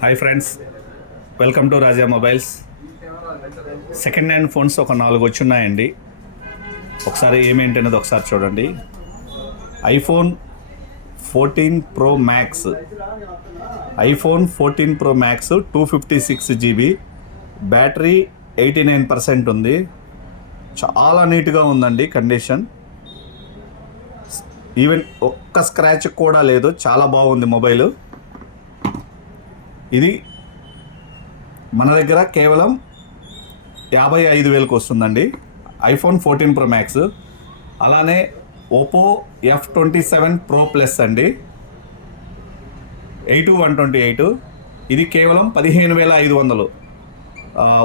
Hi friends, welcome to Raja mobiles. Second hand phones ఒక 4 వచ్చున్నాయండి. ఒకసారి ఏమేంటనేది ఒకసారి చూడండి. IPhone 14 pro max, iPhone 14 pro max 256 GB, battery 89% ఉంది. చాలా నీట్గా ఉందండి కండిషన్. ఈవెన్ ఒక్క స్క్రాచ్ కూడా లేదు. చాలా బాగుంది మొబైల్. ఇది మన దగ్గర కేవలం 55,000కి వస్తుందండి, ఐఫోన్ 14 ప్రో మ్యాక్స్. అలానే ఓపో F27 ప్రో ప్లస్ అండి, 8128, ఇది కేవలం 15,500.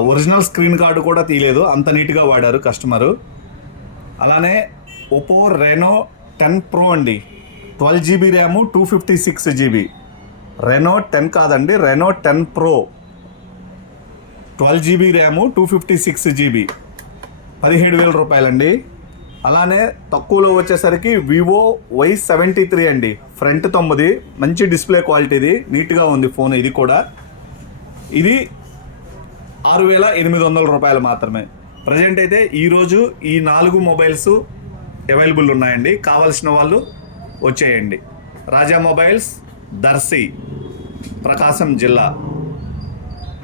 ఒరిజినల్ స్క్రీన్ కార్డు కూడా తీయలేదు, అంత నీట్గా వాడారు కస్టమరు. అలానే ఓపో రెనో 10 ప్రో అండి, 12 GB ర్యాము, 256 GB. రెనో 10 కాదండి, Reno 10 Pro, 12 GB RAM, 256 GB, 17,000 రూపాయలండి. అలానే తక్కువలో వచ్చేసరికి వివో Y73 అండి, ఫ్రంట్ 9, మంచి డిస్ప్లే క్వాలిటీది, నీట్గా ఉంది ఫోన్. ఇది కూడా ఇది 6,800 రూపాయలు మాత్రమే. ప్రజెంట్ అయితే ఈరోజు ఈ 4 మొబైల్స్ అవైలబుల్ ఉన్నాయండి. కావాల్సిన వాళ్ళు వచ్చేయండి. రాజా మొబైల్స్, దర్శి, ప్రకాశం జిల్లా.